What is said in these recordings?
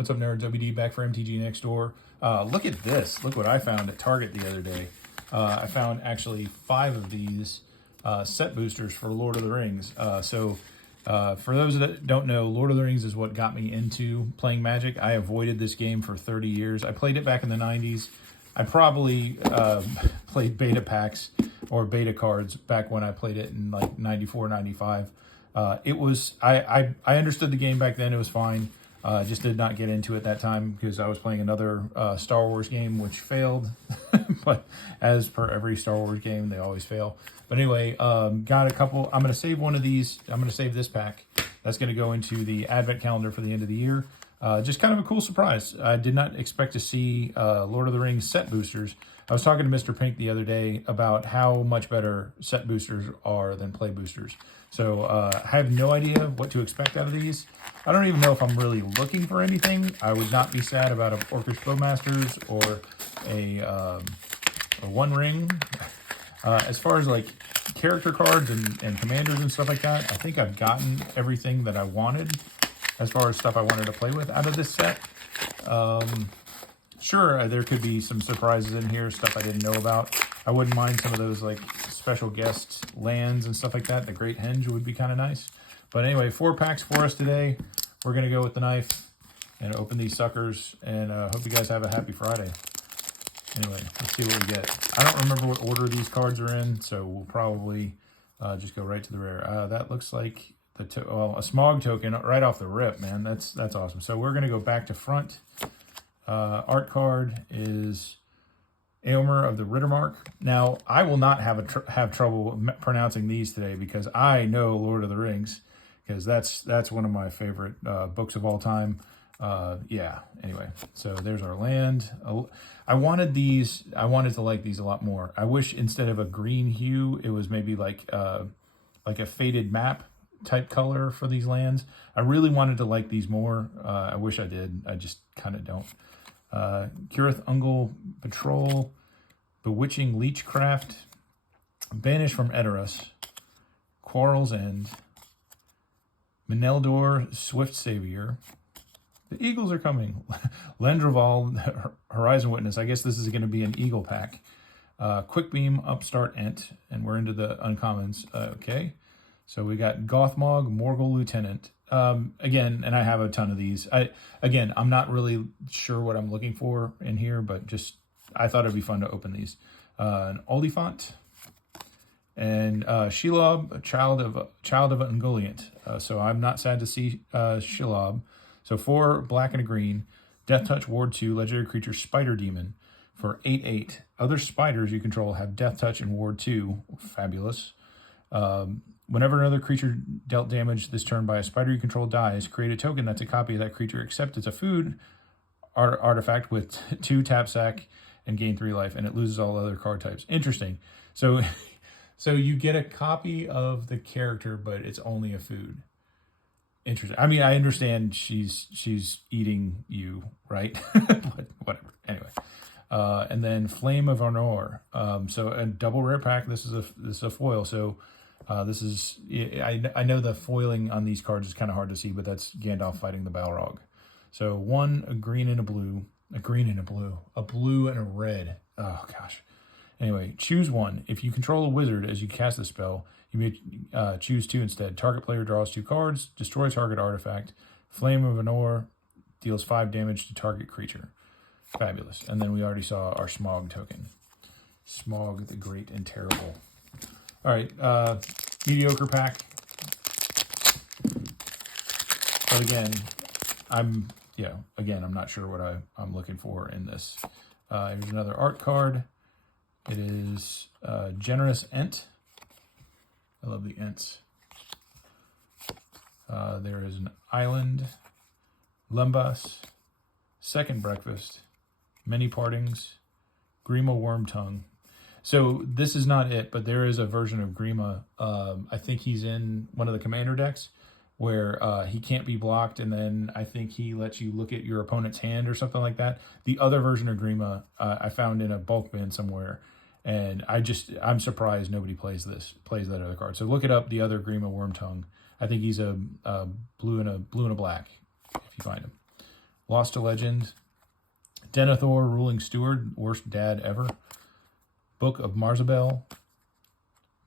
What's up, nerds? OBD back for MTG Next Door. Look at this. Look what I found at Target the other day. I found actually 5 of these set boosters for Lord of the Rings. For those that don't know, Lord of the Rings is what got me into playing Magic. I avoided this game for 30 years. I played it back in the 90s. I probably played beta packs or beta cards back when I played it in like 94, 95. I understood the game back then. It was fine. Just did not get into it that time because I was playing another Star Wars game, which failed. But as per every Star Wars game, they always fail. But anyway, got a couple. I'm going to save one of these. I'm going to save this pack. That's going to go into the advent calendar for the end of the year. Just kind of a cool surprise. I did not expect to see Lord of the Rings set boosters. I was talking to Mr. Pink the other day about how much better set boosters are than play boosters. So I have no idea what to expect out of these. I don't even know if I'm really looking for anything. I would not be sad about an Orcish Bowmasters or a One Ring. As far as like character cards and commanders and stuff like that, I think I've gotten everything that I wanted as far as stuff I wanted to play with out of this set. Sure, there could be some surprises in here, stuff I didn't know about. I wouldn't mind some of those like special guest lands and stuff like that. The Great Henge would be kind of nice. But anyway, 4 packs for us today. We're going to go with the knife and open these suckers. And hope you guys have a happy Friday. Anyway, let's see what we get. I don't remember what order these cards are in, so we'll probably just go right to the rare. That looks like a Smog token right off the rip, man. That's awesome. So we're going to go back to front. Art card is Aomer of the Rittermark. Now, I will not have trouble pronouncing these today because I know Lord of the Rings, because that's one of my favorite books of all time. Yeah, anyway, so there's our land. I wanted to like these a lot more. I wish instead of a green hue, it was maybe like a faded map type color for these lands. I really wanted to like these more. I wish I did. I just kind of don't. Curith Ungol Patrol, Bewitching Leechcraft, Banish from Edoras, Quarrel's End, Meneldor Swift Savior. The Eagles are coming. Lendroval Horizon Witness. I guess this is going to be an Eagle pack. Quick Beam Upstart Ent, and we're into the uncommons. Okay. So we got Gothmog, Morgul Lieutenant. Again, and I have a ton of these. I'm not really sure what I'm looking for in here, but just I thought it'd be fun to open these. An Oliphant and Shelob, Child of Ungoliant. So I'm not sad to see Shelob. So 4 black and a green, Death Touch Ward 2, legendary creature Spider Demon for 8/8. Other spiders you control have Death Touch and Ward 2. Fabulous. Whenever another creature dealt damage this turn by a spider you control dies, create a token that's a copy of that creature, except it's a food artifact with 2 tap sack and gain 3 life, and it loses all other card types. Interesting. So you get a copy of the character, but it's only a food. Interesting. I mean, I understand she's eating you, right? But whatever. Anyway. And then Flame of Honor. So a double rare pack. This is a foil. So this is, I know the foiling on these cards is kind of hard to see, but that's Gandalf fighting the Balrog. So 1, a green and a blue, a blue and a red. Oh gosh. Anyway, choose 1. If you control a wizard as you cast the spell, you may choose 2 instead. Target player draws 2 cards, destroy target artifact. Flame of Honor deals 5 damage to target creature. Fabulous. And then we already saw our Smog token. Smog the Great and Terrible. All right, mediocre pack. But again, I'm not sure what I'm looking for in this. Here's another art card. It is Generous Ent. I love the Ents. There is an Island, Lembas, Second Breakfast, Many Partings, Grima Wormtongue. So this is not it, but there is a version of Grima. I think he's in one of the commander decks where he can't be blocked, and then I think he lets you look at your opponent's hand or something like that. The other version of Grima I found in a bulk bin somewhere, and I'm surprised nobody plays that other card. So look it up, the other Grima Wormtongue. I think he's a blue and a black, if you find him. Lost to Legend. Denethor, Ruling Steward, worst dad ever. Book of Marzabel.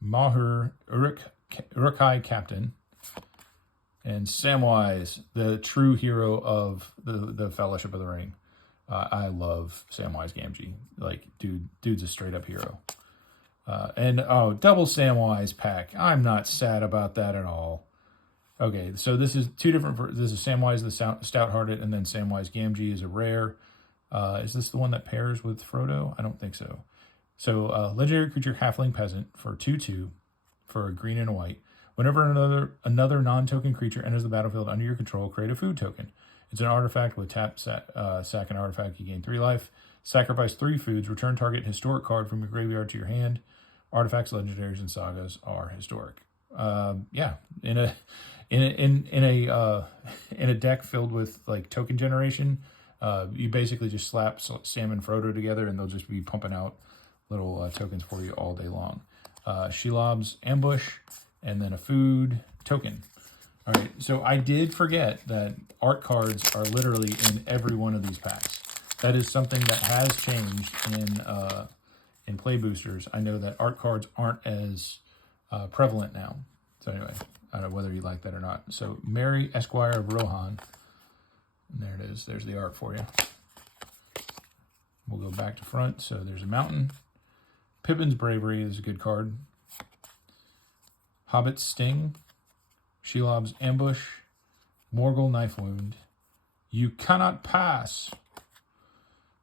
Mahur, Uruk-hai Captain. And Samwise, the true hero of the Fellowship of the Ring. I love Samwise Gamgee. Like, dude's a straight up hero. Double Samwise pack. I'm not sad about that at all. Okay, so this is two different. This is Samwise the Stout-Hearted, and then Samwise Gamgee is a rare. Is this the one that pairs with Frodo? I don't think so. So, legendary creature Halfling Peasant for 2/2 for a green and a white. Whenever another non-token creature enters the battlefield under your control, create a food token. It's an artifact with tap, sack an artifact. You gain 3 life. Sacrifice 3 foods. Return target historic card from your graveyard to your hand. Artifacts, legendaries, and sagas are historic. Yeah, in a deck filled with like token generation, you basically just slap Sam and Frodo together, and they'll just be pumping out little tokens for you all day long. Shelob's Ambush, and then a food token. All right, so I did forget that art cards are literally in every one of these packs. That is something that has changed in play boosters. I know that art cards aren't as prevalent now. So anyway, I don't know whether you like that or not. So Mary, Esquire of Rohan. And there it is. There's the art for you. We'll go back to front. So there's a mountain. Pippin's Bravery is a good card. Hobbit's Sting. Shelob's Ambush. Morgul Knife Wound. You Cannot Pass.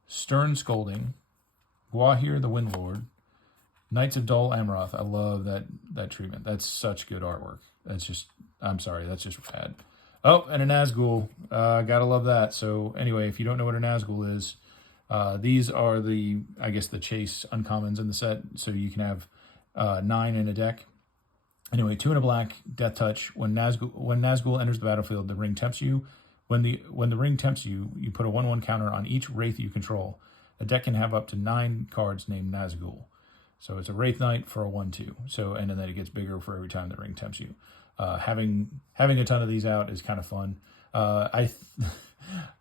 Stern Scolding. Gwahir the Windlord. Knights of Dol Amroth. I love that treatment. That's such good artwork. That's just, I'm sorry, that's just rad. Oh, and a Nazgul. Gotta love that. So anyway, if you don't know what a Nazgul is, these are the chase uncommons in the set. So you can have 9 in a deck. Anyway, 2 in a black, Death Touch. When Nazgul enters the battlefield, the ring tempts you. When the ring tempts you, you put a 1/1 counter on each Wraith you control. A deck can have up to 9 cards named Nazgul. So it's a Wraith Knight for a 1/2. So, and then it gets bigger for every time the ring tempts you. Having a ton of these out is kind of fun.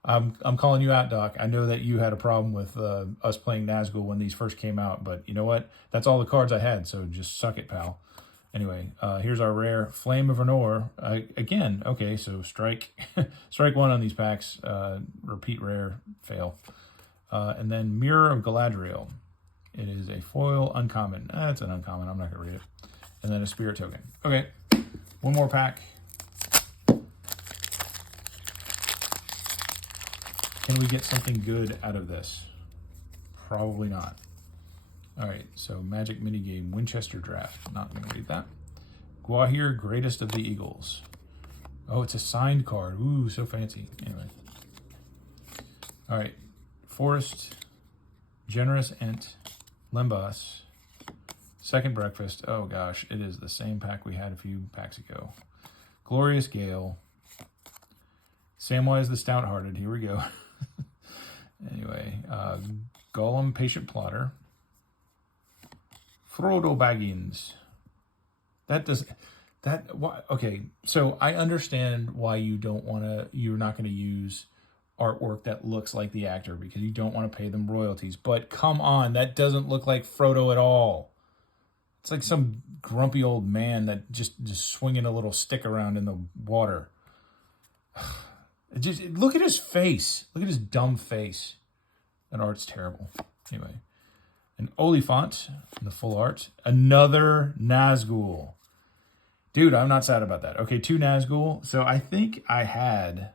I'm calling you out, Doc. I know that you had a problem with us playing Nazgul when these first came out, but you know what? That's all the cards I had, so just suck it, pal. Anyway, here's our rare Flame of Anor. Again, okay, so strike 1 on these packs. Repeat rare, fail. And then Mirror of Galadriel. It is a foil uncommon. It's an uncommon. I'm not going to read it. And then a spirit token. Okay, one more pack. Can we get something good out of this? Probably not. All right, so Magic Minigame, Winchester Draft. Not going to read that. Gwahir, Greatest of the Eagles. Oh, it's a signed card. Ooh, so fancy. Anyway. All right, Forest, Generous Ent, Lembas, Second Breakfast. Oh gosh, it is the same pack we had a few packs ago. Glorious Gale, Samwise the Stout-Hearted. Here we go. Anyway, Gollum, Patient Plotter, Frodo Baggins. Okay, so I understand why you're not going to use artwork that looks like the actor because you don't want to pay them royalties. But come on, that doesn't look like Frodo at all. It's like some grumpy old man that just swinging a little stick around in the water. Look at his face. Look at his dumb face. That art's terrible. Anyway, an Oliphant in the full art. Another Nazgul. Dude, I'm not sad about that. Okay, 2 Nazgul. So I think I had,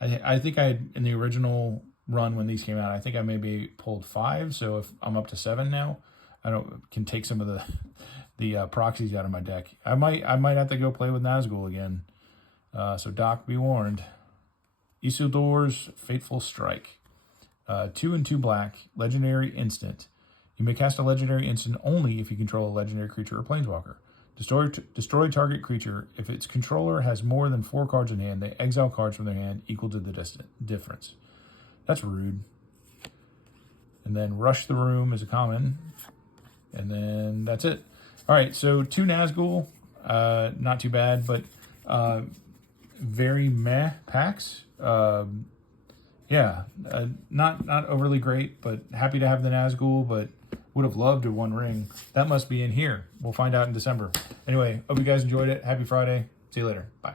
in the original run when these came out, I think I maybe pulled 5. So if I'm up to 7 now, can take some of the proxies out of my deck. I might have to go play with Nazgul again. So Doc, be warned. Isildur's Fateful Strike. 2 and 2 black, legendary instant. You may cast a legendary instant only if you control a legendary creature or planeswalker. Destroy target creature. If its controller has more than 4 cards in hand, they exile cards from their hand equal to the difference. That's rude. And then Rush the Room is a common. And then that's it. All right, so 2 Nazgul. Not too bad, but very meh packs. Yeah, not overly great, but happy to have the Nazgul, but would have loved a One Ring. That must be in here. We'll find out in December. Anyway, hope you guys enjoyed it. Happy Friday. See you later. Bye.